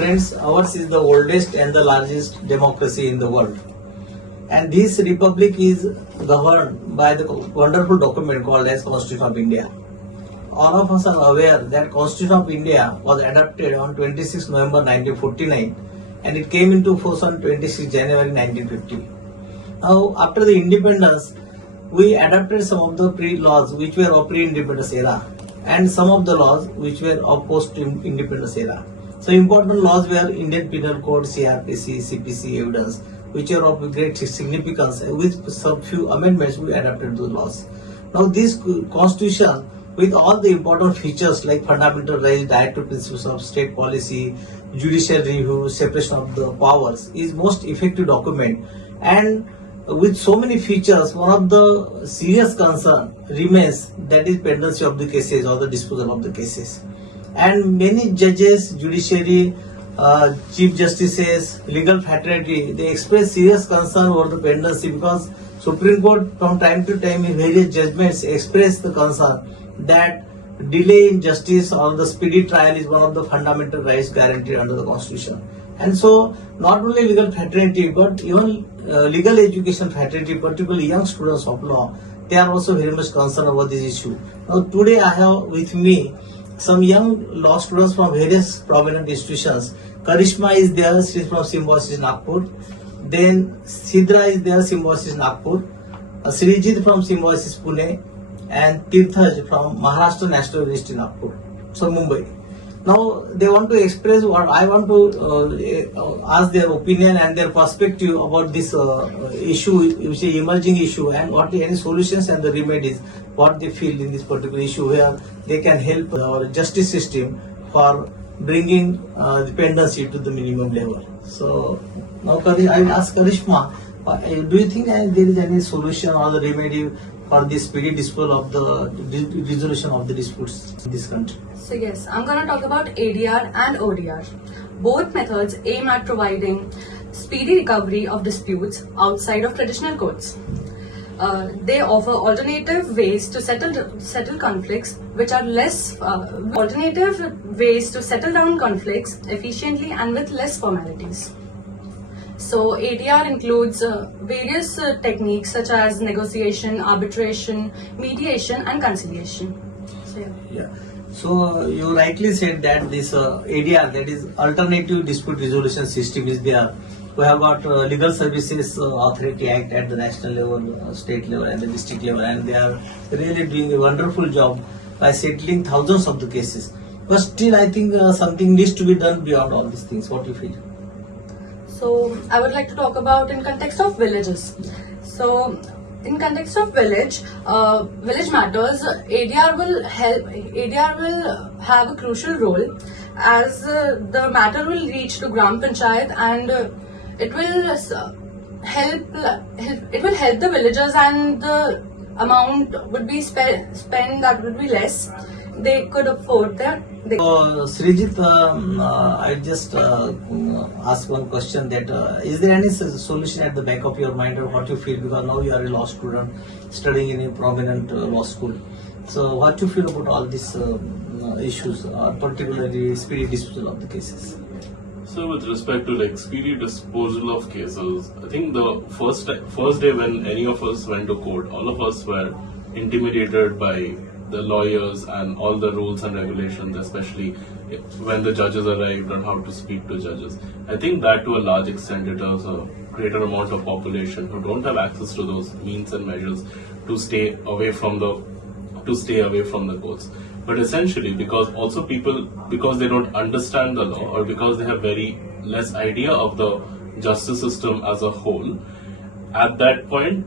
Friends, ours is the oldest and the largest democracy in the world. And this republic is governed by the wonderful document called as Constitution of India. All of us are aware that Constitution of India was adopted on 26 November 1949 and it came into force on 26 January 1950. Now, after the independence, we adopted some of the pre-laws which were of pre-independence era and some of the laws which were of post-independence era. So important laws were Indian Penal Code, CRPC, CPC, evidence, which are of great significance. With some few amendments, we adopted those laws. Now this constitution, with all the important features like fundamental rights, directive principles of state policy, judicial review, separation of the powers, is most effective document. And with so many features, one of the serious concern remains, that is pendency of the cases or the disposal of the cases. And many judges, judiciary, chief justices, legal fraternity, they express serious concern over the pendency because Supreme Court from time to time in various judgments express the concern that delay in justice or the speedy trial is one of the fundamental rights guaranteed under the Constitution. And so not only legal fraternity but even legal education fraternity, particularly young students of law, they are also very much concerned about this issue. Now today I have with me some young law students from various prominent institutions. Karishma is there, she is from Symbiosis Nagpur. Then Sidra is there, Symbiosis Nagpur. Srijit from Symbiosis Pune. And Tirthaj from Maharashtra National University Nagpur. So Mumbai. Now they want to express what I want to ask their opinion and their perspective about this issue, which is emerging issue, and what any solutions and the remedies, what they feel in this particular issue, where they can help our justice system for bringing dependency to the minimum level. So now I will ask Karishma, do you think there is any solution or the remedy for the speedy disposal of the resolution of the disputes in this country? So yes, I'm going to talk about ADR and ODR. Both methods aim at providing speedy recovery of disputes outside of traditional courts. They offer alternative ways to settle conflicts, which are alternative ways to settle down conflicts efficiently and with less formalities. So ADR includes various techniques such as negotiation, arbitration, mediation, and conciliation. So, yeah. So you rightly said that this ADR, that is Alternative Dispute Resolution System, is there. We have got Legal Services Authority Act at the national level, state level, and the district level, and they are really doing a wonderful job by settling thousands of the cases. But still, I think something needs to be done beyond all these things. What do you feel? So I would like to talk about in context of villages. So in context of village matters, ADR will have a crucial role as the matter will reach to Gram Panchayat and it will help the villagers, and the amount would be spent that would be less. They could afford that. Srijit, I just ask one question that is there any solution at the back of your mind or what you feel, because now you are a law student studying in a prominent law school. So what you feel about all these issues, particularly speedy disposal of the cases? So with respect to speedy disposal of cases, I think the first day when any of us went to court, all of us were intimidated by the lawyers and all the rules and regulations, especially when the judges arrived on how to speak to judges. I think that to a large extent it was a greater amount of population who don't have access to those means and measures to stay away from the courts. But essentially, because they don't understand the law or because they have very less idea of the justice system as a whole, at that point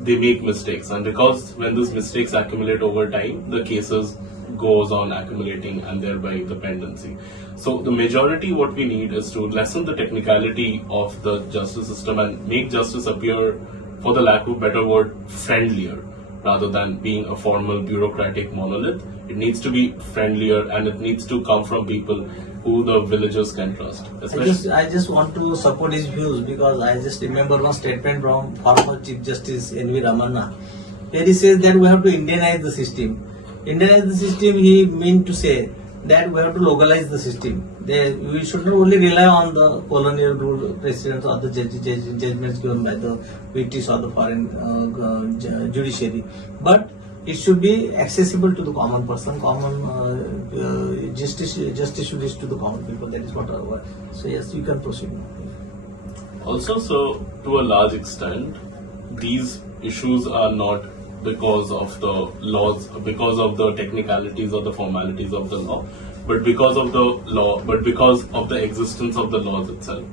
they make mistakes, and because when those mistakes accumulate over time, the cases goes on accumulating and thereby the pendency. So the majority, what we need is to lessen the technicality of the justice system and make justice appear, for the lack of a better word, friendlier, rather than being a formal bureaucratic monolith. It needs to be friendlier and it needs to come from people who the villagers can trust. I just want to support his views, because I just remember one statement from former Chief Justice N.V. Ramanna, where he says that we have to Indianize the system. Indianize the system, he meant to say that we have to localize the system. We should not only rely on the colonial rule precedents or the judgments given by the British or the foreign judiciary, but it should be accessible to the common person. Justice should reach to the common people. That is what our. So yes, you can proceed. Also, so to a large extent, these issues are not because of the laws, because of the technicalities or the formalities of the law, but because of the existence of the laws itself.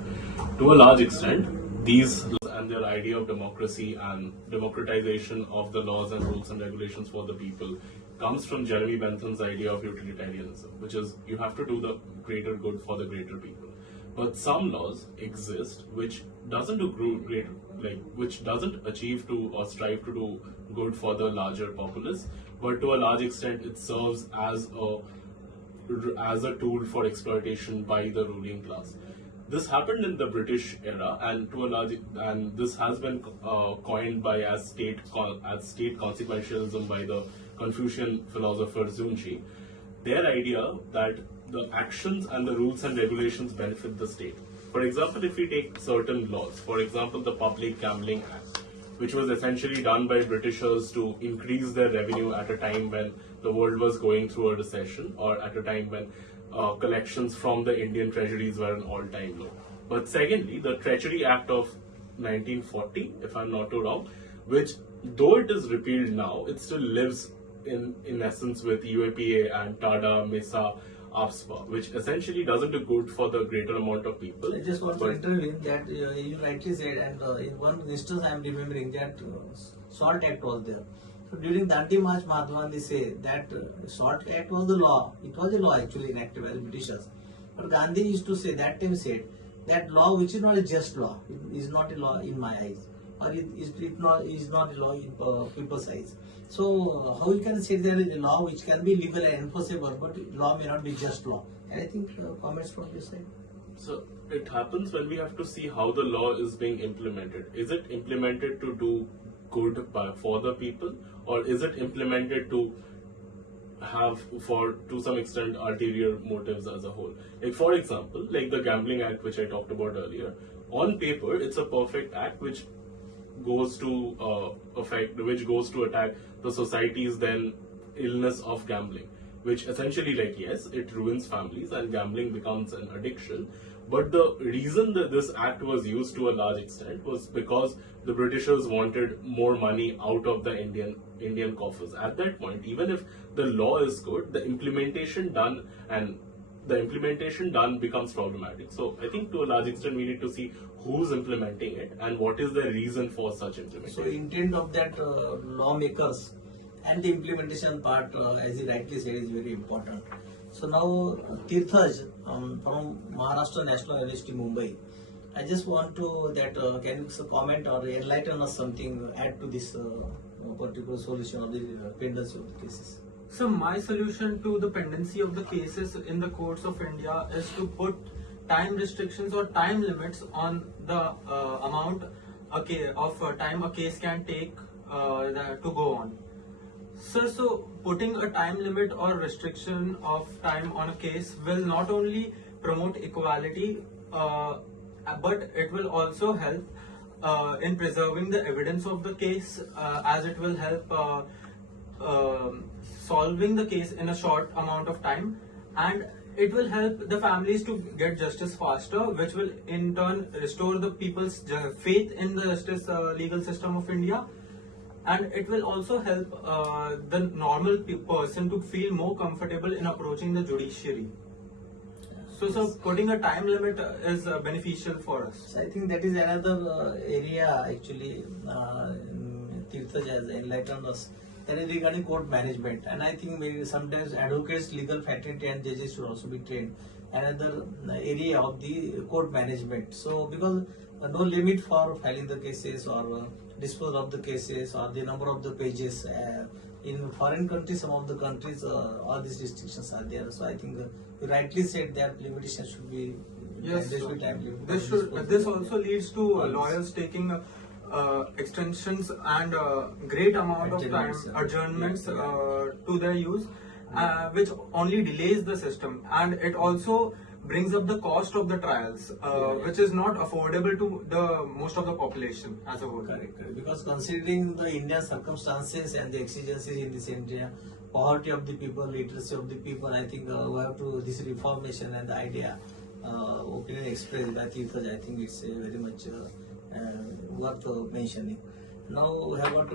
To a large extent, these and their idea of democracy and democratization of the laws and rules and regulations for the people comes from Jeremy Bentham's idea of utilitarianism, which is you have to do the greater good for the greater people. But some laws exist which doesn't achieve to or strive to do good for the larger populace, but to a large extent it serves as a tool for exploitation by the ruling class. This happened in the British era, and this has been coined by as state consequentialism by the Confucian philosopher Zunji. Their idea that the actions and the rules and regulations benefit the state. For example, if we take certain laws, for example, the Public Gambling Act, which was essentially done by Britishers to increase their revenue at a time when the world was going through a recession, or at a time when collections from the Indian treasuries were an all-time low. But secondly, the Treasury Act of 1940, if I'm not too wrong, which though it is repealed now, it still lives in essence with UAPA and TADA, MESA, AFSPA, which essentially doesn't do good for the greater amount of people. I just want to intervene that you rightly said, and in one instance I am remembering that SALT Act was there. So during Dandi March, Mahatma Gandhi said that SALT Act was the law. It was a law actually enacted by the Britishers. But Gandhi used to say, that time said, that law which is not a just law, it is not a law in my eyes, or it is not a law in people's eyes. So how you can say there is a law which can be legal and enforceable, but law may not be just law? And I think comments from your side. So it happens when we have to see how the law is being implemented. Is it implemented to do good for the people, or is it implemented to have to some extent ulterior motives as a whole? Like for example, like the Gambling Act which I talked about earlier, on paper it's a perfect act which goes to attack the society's then illness of gambling, which essentially, like, yes, it ruins families and gambling becomes an addiction. But the reason that this act was used to a large extent was because the Britishers wanted more money out of the Indian coffers. At that point, even if the law is good, the implementation done becomes problematic. So I think to a large extent we need to see who's implementing it and what is the reason for such implementation. So intent of that lawmakers and the implementation part, as you rightly said, is very important. So now Tirthaj from Maharashtra National University, Mumbai. I just want to can you comment or enlighten us something, add to this particular solution of the pendency of the cases? So my solution to the pendency of the cases in the courts of India is to put time restrictions or time limits on the amount of time a case can take to go on. So putting a time limit or restriction of time on a case will not only promote equality, but it will also help in preserving the evidence of the case, as it will help solving the case in a short amount of time, and it will help the families to get justice faster, which will in turn restore the people's faith in the justice legal system of India, and it will also help the normal person to feel more comfortable in approaching the judiciary. So putting a time limit is beneficial for us. So I think that is another area actually Tirthaj has enlightened us. That is regarding court management, and I think maybe sometimes advocates, legal fraternity and judges should also be trained. Another area of the court management. So because no limit for filing the cases or disposal of the cases or the number of the pages. In foreign countries, some of the countries, all these restrictions are there. So I think you rightly said that limitations should be. Yes, there should be time limit. This also leads to lawyers taking extensions and great amount of time adjournments to their use, which only delays the system, and it also brings up the cost of the trials, which is not affordable to the most of the population as a whole. Correct. Because considering the Indian circumstances and the exigencies in this India, poverty of the people, literacy of the people, I think we have to this reformation and the idea opinion expressed by Tirthaj, I think it's very much worth mentioning. Now we have got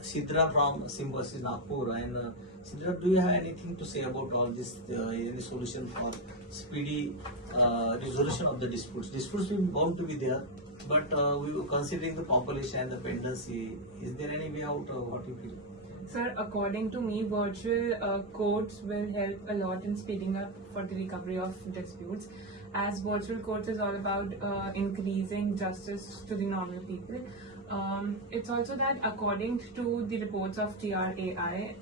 Sidra from Symbiosis Nagpur, and Sidra, do you have anything to say about all this? Any solution for speedy resolution of the disputes? Disputes will be bound to be there, but we were considering the population and the pendency. Is there any way out? What you feel? Sir, according to me, virtual courts will help a lot in speeding up for the recovery of disputes, as virtual courts is all about increasing justice to the normal people. It's also that according to the reports of TRAI,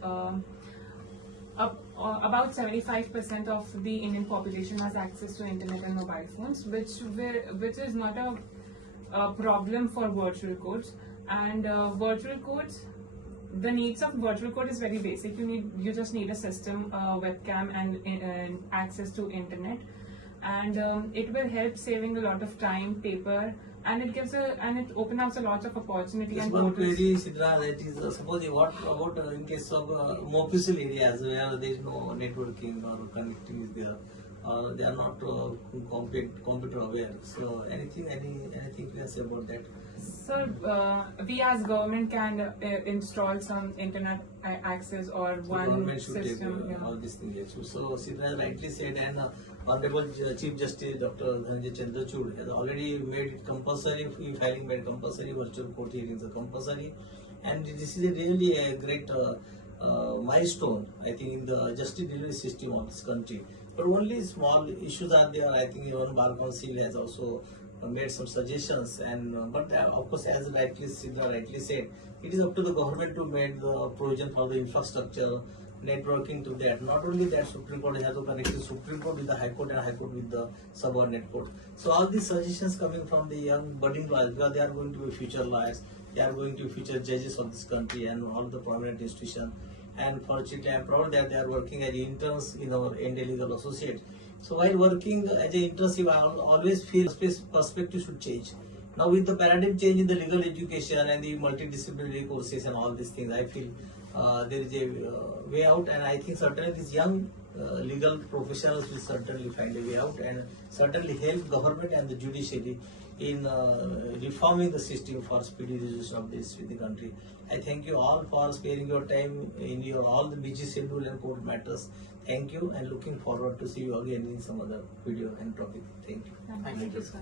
about 75% of the Indian population has access to internet and mobile phones, which is not a problem for virtual courts. And virtual courts, the needs of virtual court is very basic. You just need a system, webcam, and access to internet, and it will help saving a lot of time, paper, and it opens up a lot of opportunity. Just And one portals. query, Sidra, that is, suppose what about in case of more peaceful areas where there is no networking or connectivity is there, they are not computer aware. So anything you can say about that? So we as government can install some internet access or So one government should system. take all these things. So Sidra rightly said, and Honorable Chief Justice Dr. Dhananjay Chandrachud has already made it compulsory, e-filing made compulsory, virtual court hearings are compulsory, and this is really a great milestone, I think, in the justice delivery system of this country. But only small issues are there. I think even Bar Council has also made some suggestions, and but of course, as Sidra rightly said, it is up to the government to make the provision for the infrastructure, networking to that. Not only that, Supreme Court has to connect the Supreme Court with the High Court and High Court with the subordinate court. So all these suggestions coming from the young budding lawyers, because they are going to be future lawyers, they are going to be future judges of this country and all the prominent institutions. And fortunately, I am proud that they are working as interns in our Yende Legal Associate. So while working as an internship, I always feel perspective should change. Now with the paradigm change in the legal education and the multidisciplinary courses and all these things, I feel there is a way out, and I think certainly these young legal professionals will certainly find a way out and certainly help government and the judiciary in reforming the system for speedy resolution of this with the country. I thank you all for sparing your time in your all the busy schedule and court matters. Thank you, and looking forward to see you again in some other video and topic. Thank you. Thank you, sir.